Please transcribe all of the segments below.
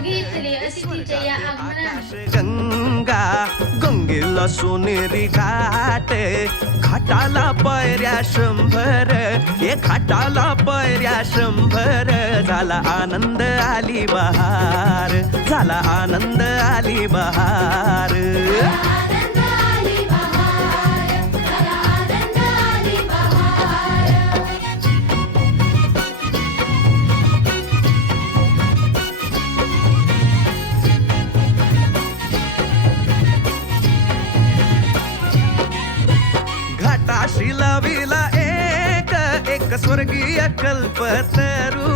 घेतले अतिथीच्या या आगमनाने. गंगा गंगेला सोनेरी घाट, घाटाला पायऱ्या 100, हे घाटाला पायऱ्या 100. झाला आनंद आली बहार, झाला आनंद आली बहार. आनंद आली बहार, झाला आनंद आली बहार. घाटाशी लाविला एक स्वर्गीय कल्पतरू,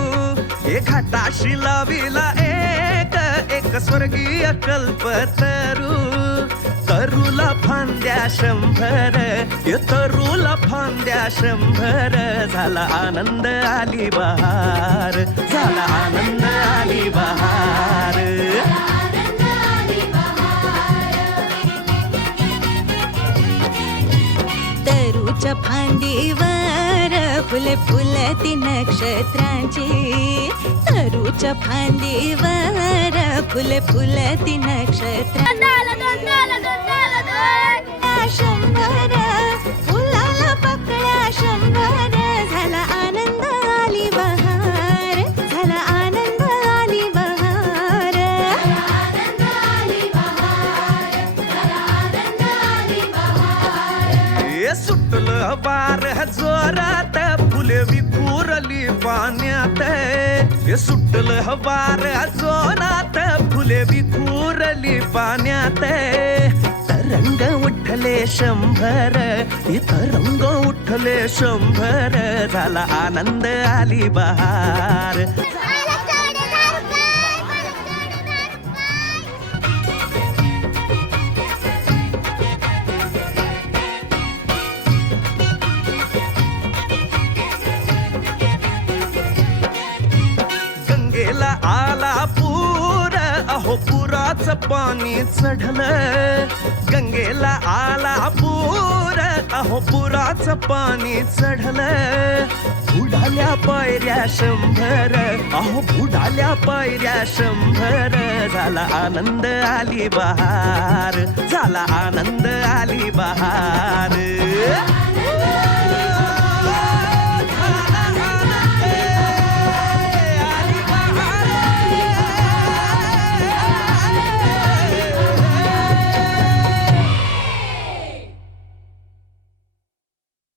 हे घाटाशी लाविला एक स्वर्गीय कल्पतरू. तरूला फांद्या 100, हे तरूला फांद्या 100. झाला आनंद आली बहार, झाला आनंद आली बहार. आनंद आली बहार. तरूच्या फांदीवर फुले फुलती नक्षत्रांची, तरूच्या फांदीवर फुले फुलती नक्षत्र. 100 फुलाला पकड्या 100. झाला आनंद आली बहार, झाला आनंद आली बहार. आनंद आली बहार, झाला आनंद आली बहार. हे सुटलं वार जोरात, फुले विखुरली पाण्यात. हे सुटलं वार जोरात, फुले विखुरली पाण्यात. तरंग उठले 100, हे तरंग उठले 100. झाला आनंद आली बहार. गंगेला आला पूर, अहो पुराचं पाणी चढलं. गंगेला आला पूर, अहो पुराचं पाणी चढलं. बुडाल्या पायऱ्या 100, अहो बुडाल्या पायऱ्या 100. झाला आनंद आली बहार, झाला आनंद आली बहार.